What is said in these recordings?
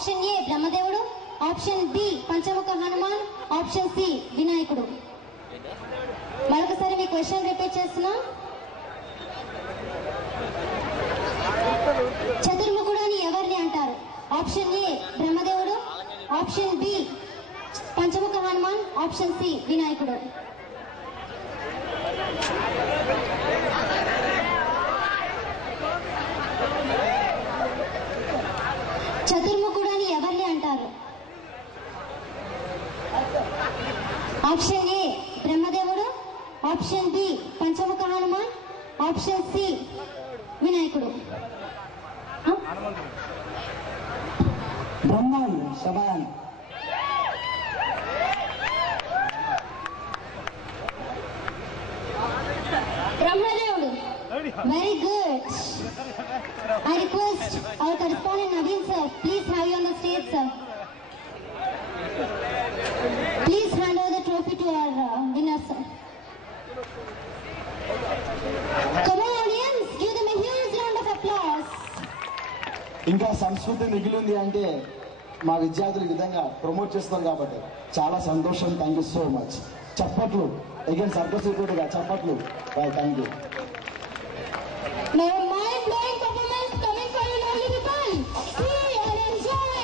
Option A బ్రహ్మదేవుడు, option B పంచముఖ Hanuman, option C వినాయకుడు. మరొకసారి మీ క్వశ్చన్ రిపీట్ చేస్తున్నా. చతుర్ముఖుడు అని ఎవరిని అంటారు? ఆప్షన్ ఏ బ్రహ్మదేవుడు, ఆప్షన్ బి పంచముఖ హనుమాన్, ఆప్షన్ సి వినాయకుడు. చతుర్ముఖుడు అని ఎవరిని అంటారు? ఆప్షన్ ఏ బ్రహ్మదేవుడు, ఆప్షన్ బి పంచముఖ హనుమాన్, ఆప్షన్ సి వినాయకుడు. బ్రహ్మం సమాన్. బ్రహ్మదేవుడు. Very good. I request our correspondent Naveen sir, please have you on the stage sir. Please hand over the trophy to our winner sir. Come on audience, give them a huge round of applause. ఇంకా సంస్కృతి మిగిలింది అంటే మా విద్యార్థులు ఈ విధంగా promote చేస్తారు కాబట్టి చాలా సంతోషం. Thank you so much. చప్పట్లు అగైన్ సర్కస్ రిపోర్టుగా చప్పట్లు. Thank you. Now a mind-blowing performance coming from you lovely people. See and enjoy.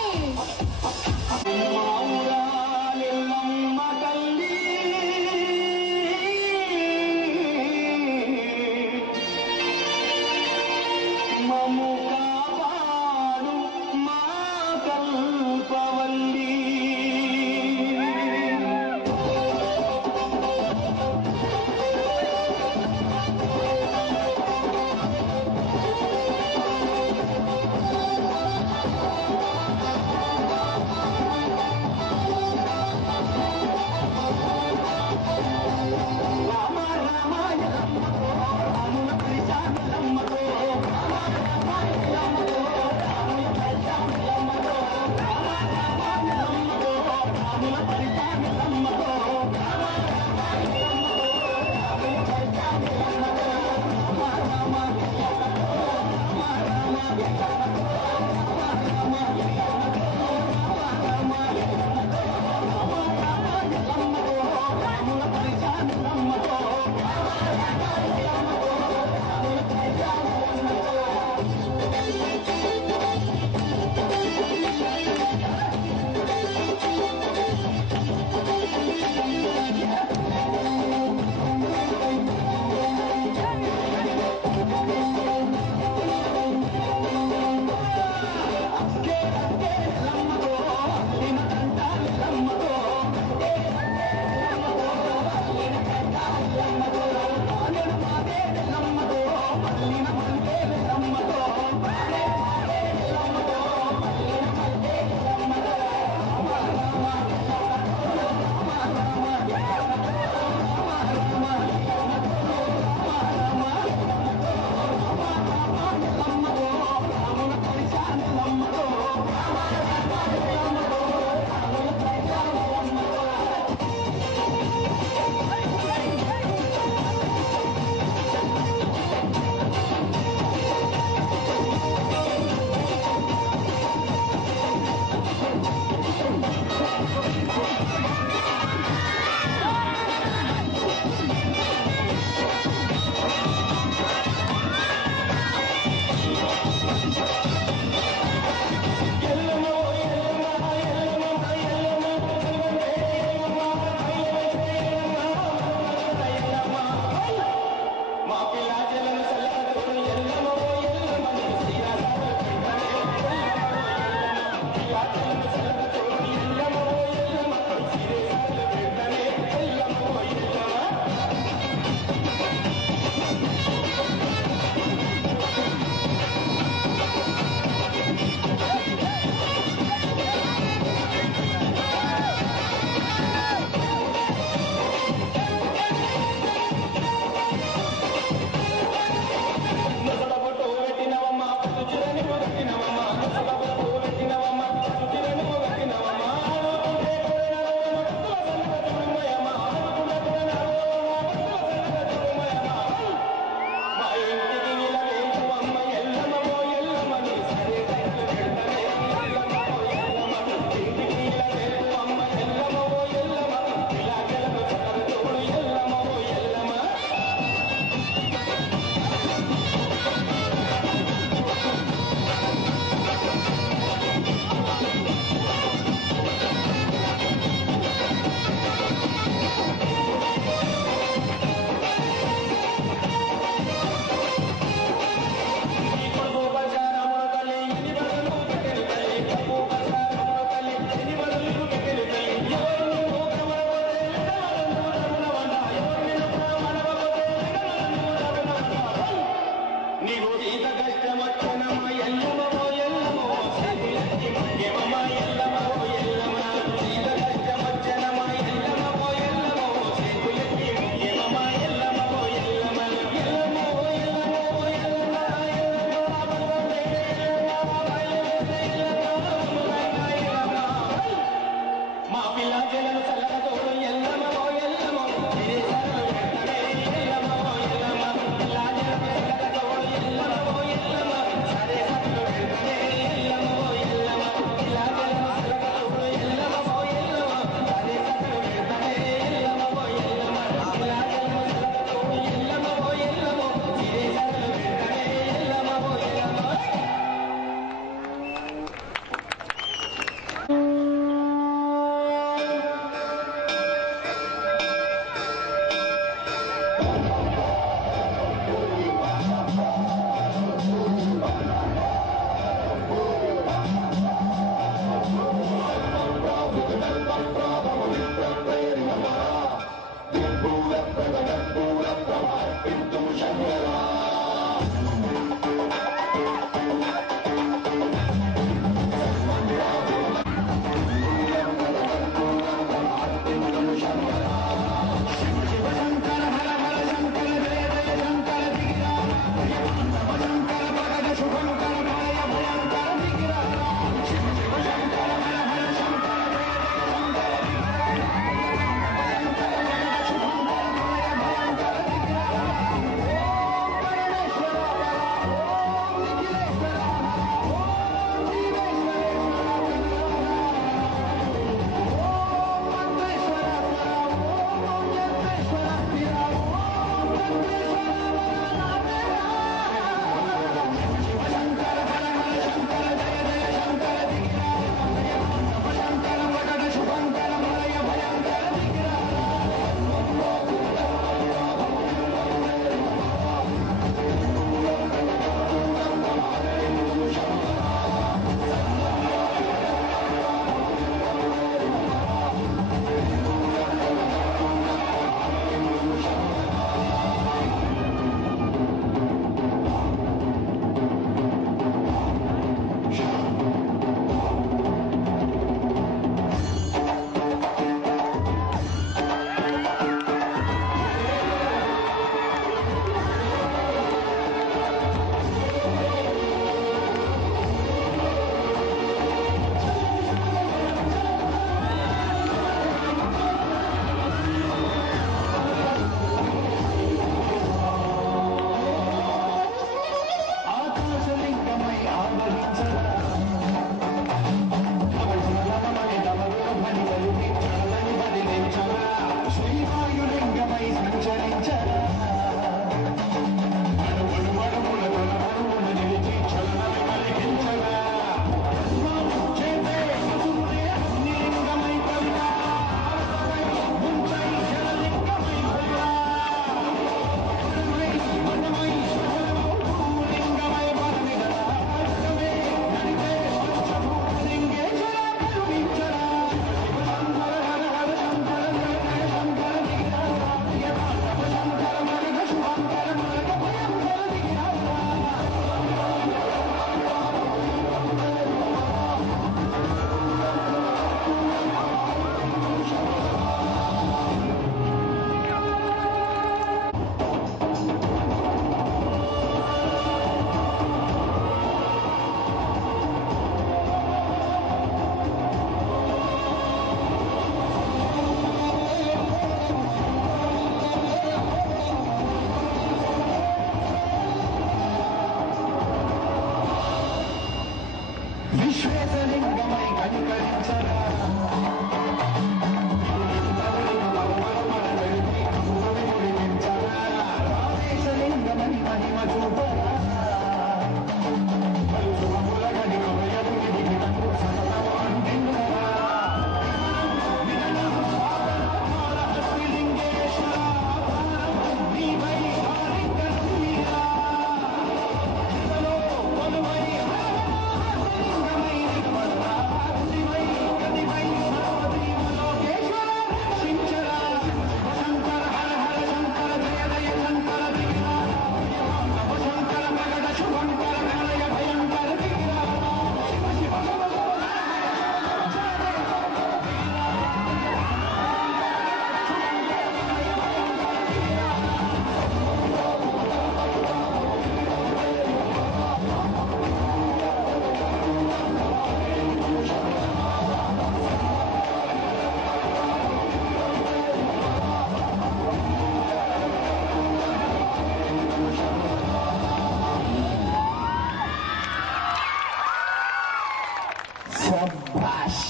శభాష్.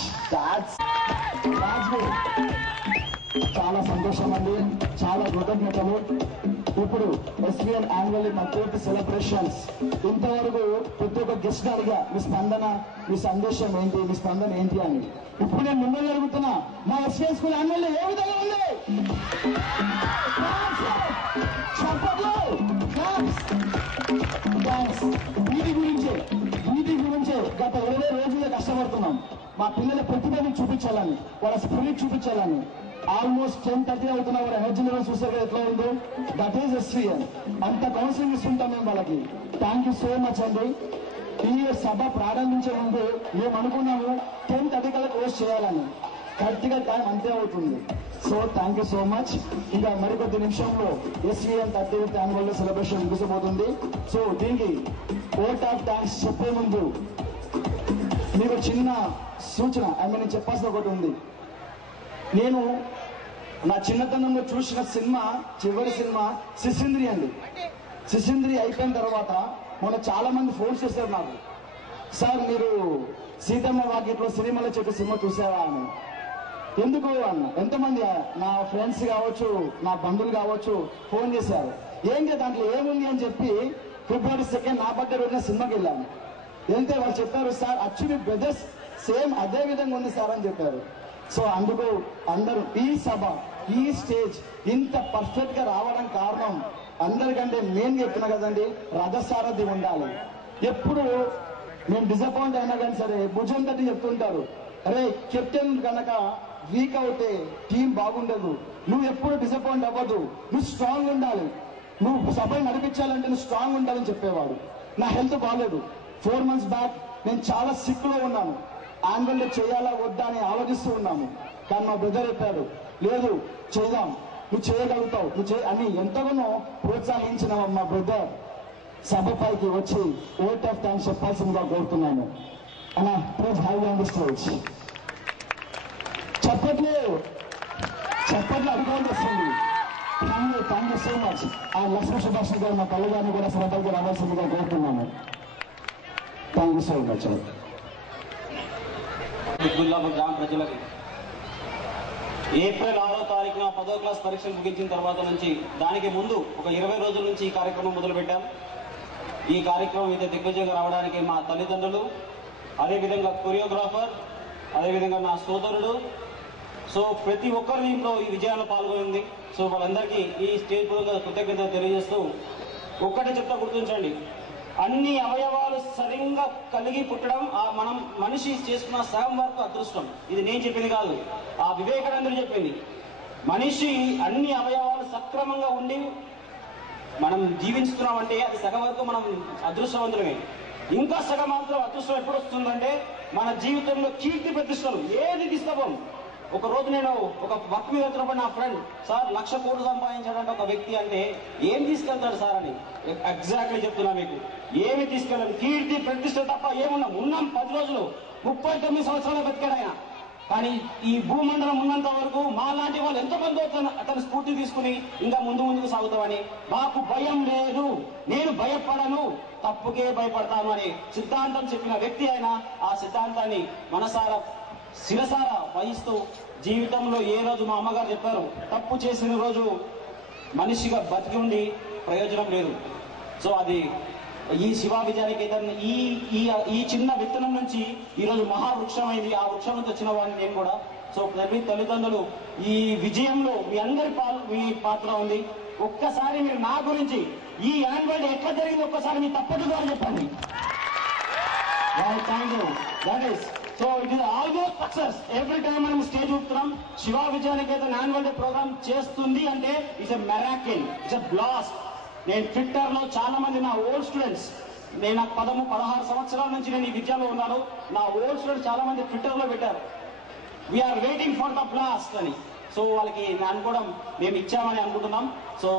చాలా సంతోషం అండి, చాలా కృతజ్ఞతలు. ఇప్పుడు ఎస్విఎన్ యాన్యువల్ పూర్తి సెలబ్రేషన్స్ ఇంతవరకు ప్రతి ఒక్క గెస్ట్ అడిగా మీ స్పందన, మీ సందేశం ఏంటి, మీ స్పందన ఏంటి అని. ఇప్పుడు నేను ముందు జరుగుతున్నా మా ఎస్విఎన్ స్కూల్ యాన్యువల్ ఏ విధంగా ఉంది వీటి గురించే గత 20 రోజులుగా కష్టపడుతున్నాం. మా పిల్లల ప్రతిభను చూపించాలని, వాళ్ళ స్పిరిట్ చూపించాలని. ఆల్మోస్ట్ 10:30 అవుతున్నా వాళ్ళ ఎనర్జీ లెవెల్స్ చూసారు ఎట్లా ఉందో. That is SVN. అంత కౌన్సిలింగ్ ఇస్తుంటాం మేము వాళ్ళకి. థ్యాంక్ యూ సో మచ్ అండి. ఈ సభ ప్రారంభించే ముందు మేము అనుకున్నాము 10:30 కల్లా క్లోజ్ చేయాలని. కరెక్ట్గా టైం అంతే అవుతుంది. So thank you so much. ఇంకా మరికొద్ది నిమిషంలో ఎస్విఎన్ 30th యాన్యువల్ సెలబ్రేషన్ ముగిసిపోతుంది. సో దీనికి ఓట్ ఆఫ్ థ్యాంక్స్ చెప్పే ముందు మీకు చిన్న సూచన, నేను చెప్పాల్సిన ఒకటి ఉంది. నేను నా చిన్నతనంలో చూసిన సినిమా, చివరి సినిమా సిసింద్రి అండి. సిసింద్రి అయిపోయిన తర్వాత మొన్న చాలా మంది ఫోన్ చేశారు నాకు, సార్ మీరు సీతమ్మ వాకిట్లో సినిమాలో చెప్పే సినిమా చూసారా అని. ఎందుకు అన్న, ఎంతమంది నా ఫ్రెండ్స్ కావచ్చు, నా బంధువులు కావచ్చు ఫోన్ చేశారు. ఏంటి దాంట్లో ఏముంది అని చెప్పి February 2nd నా బర్త్డే రోజున సినిమాకి వెళ్ళాను. వెళ్తే వాళ్ళు చెప్పారు, సార్ యాక్చువల్లీ బ్రదర్స్ సేమ్ అదే విధంగా ఉంది సార్ అని చెప్పారు. సో అందుకు అందరూ ఈ సభ, ఈ స్టేజ్ ఇంత పర్ఫెక్ట్ గా రావడం కారణం అందరికంటే మెయిన్ చెప్తున్నా కదండి, రథసారథి ఉండాలి. ఎప్పుడు మేము డిసప్పాయింట్ అయినా కానీ సరే భుజం తట్టి చెప్తుంటారు, అరే కెప్టెన్ కనుక వీక్ అవుతే టీం బాగుండదు, నువ్వు ఎప్పుడు డిసప్పాయింట్ అవ్వదు, నువ్వు స్ట్రాంగ్ ఉండాలి, నువ్వు సభ నడిపించాలంటే నువ్వు స్ట్రాంగ్ ఉండాలని చెప్పేవాడు. నా హెల్త్ బాగాలేదు. 4 months బ్యాక్ నేను చాలా సిక్ లో ఉన్నాను. యాన్యువల్ డే చేయాలా వద్దా అని ఆలోచిస్తూ ఉన్నాము. కానీ మా బ్రదర్ చెప్పాడు, లేదు చేద్దాం, నువ్వు చేయగలుగుతావు, అని ఎంతగానో ప్రోత్సహించిన మా బ్రదర్ సభపైకి వచ్చి ఓట్ ఆఫ్ థ్యాంక్స్ చెప్పాల్సిందిగా కోరుతున్నాను. అన్న please have on the stage. చప్పట్లు అధికారం వస్తుంది. Thank you so much. ఆ లక్ష్మీ సుభాష్ గారు మా కళ్ళు గారిని కూడా సభపైకి రావాల్సిందిగా కోరుతున్నాను. Thank you so much. గ్రామ ప్రజలకి ఏప్రిల్ 6వ తారీఖున 10వ క్లాస్ పరీక్షలు ముగించిన తర్వాత నుంచి, దానికి ముందు ఒక 20 రోజుల నుంచి ఈ కార్యక్రమం మొదలుపెట్టాం. ఈ కార్యక్రమం అయితే దిగ్విజయంగా రావడానికి మా తల్లిదండ్రులు, అదేవిధంగా కొరియోగ్రాఫర్, అదేవిధంగా నా సోదరుడు, సో ప్రతి ఒక్కరు దీంట్లో ఈ విజయాల్లో పాల్గొంది. సో వాళ్ళందరికీ ఈ స్టేజ్ పూర్వక కృతజ్ఞత తెలియజేస్తూ ఒక్కటే చెప్తా, గుర్తుంచండి, అన్ని అవయవాలు సరిగ్గా కలిగి పుట్టడం మనం మనిషి చేసుకున్న సగం వరకు అదృష్టం. ఇది నేను చెప్పింది కాదు, ఆ వివేకానందుడు చెప్పింది. మనిషి అన్ని అవయవాలు సక్రమంగా ఉండి మనం జీవిస్తున్నామంటే అది సగం వరకు మనం అదృష్టవంతులమే. ఇంకా సగం మాత్రం అదృష్టం ఎప్పుడు వస్తుందంటే మన జీవితంలో కీర్తి ప్రతిష్టలు ఏది తీసుకోం. ఒక రోజు నేను ఒక వర్క్ మీద వచ్చినప్పుడు నా ఫ్రెండ్, సార్ 1,00,000 కోట్లు సంపాదించాడంటే ఒక వ్యక్తి అంటే ఏం తీసుకెళ్తాడు సార్ అని. ఎగ్జాక్ట్లీ చెప్తున్నా మీకు, ఏమి తీసుకెళ్ళాను, కీర్తి ప్రతిష్ట తప్ప ఏమున్నాం. ఉన్నాం 10 రోజులు, 39 సంవత్సరాలు బతికాడు ఆయన. కానీ ఈ భూమండలం ఉన్నంత వరకు మా లాంటి వాళ్ళు ఎంతో మంది అతను స్ఫూర్తి తీసుకుని ఇంకా ముందుకు సాగుతామని. మాకు భయం లేదు, నేను భయపడను, తప్పుకే భయపడతాను అనే సిద్ధాంతం చెప్పిన వ్యక్తి ఆయన. ఆ సిద్ధాంతాన్ని మనసారా శిరసారా వహిస్తూ జీవితంలో ఏ రోజు, మా అమ్మగారు చెప్పారు, తప్పు చేసిన రోజు మనిషిగా బతికి ఉండి ప్రయోజనం లేదు. సో అది ఈ శివా విజయానికేతన్ ఈ చిన్న విత్తనం నుంచి ఈరోజు మహావృక్షం అయింది. ఆ వృక్షం నుంచి వచ్చిన వాడిని నేను కూడా. సో తల్లిదండ్రులు ఈ విజయంలో మీ అందరి మీ పాత్ర ఉంది. ఒక్కసారి మీరు నా గురించి ఈ యాన్యువల్ డే ఎట్లా జరిగింది ఒక్కసారి మీ తప్పట్టు ద్వారా చెప్పండి. Thank you. That is so it is almost success. Every time మనం స్టేజ్ చూపుతున్నాం. శివా విజయానికేతన్ యాన్యువల్ డే ప్రోగ్రామ్ చేస్తుంది అంటే it's a miracle, it's a blast. నేను ట్విట్టర్ లో చాలా మంది నా ఓల్డ్ స్టూడెంట్స్, నేను 16 సంవత్సరాల నుంచి నేను ఈ విద్యలో ఉన్నాను, నా ఓల్డ్ స్టూడెంట్స్ చాలా మంది ట్విట్టర్ లో పెట్టారు, we are waiting for the blast అని. సో వాళ్ళకి అనుకోవడం మేము ఇచ్చామని అనుకుంటున్నాం. సో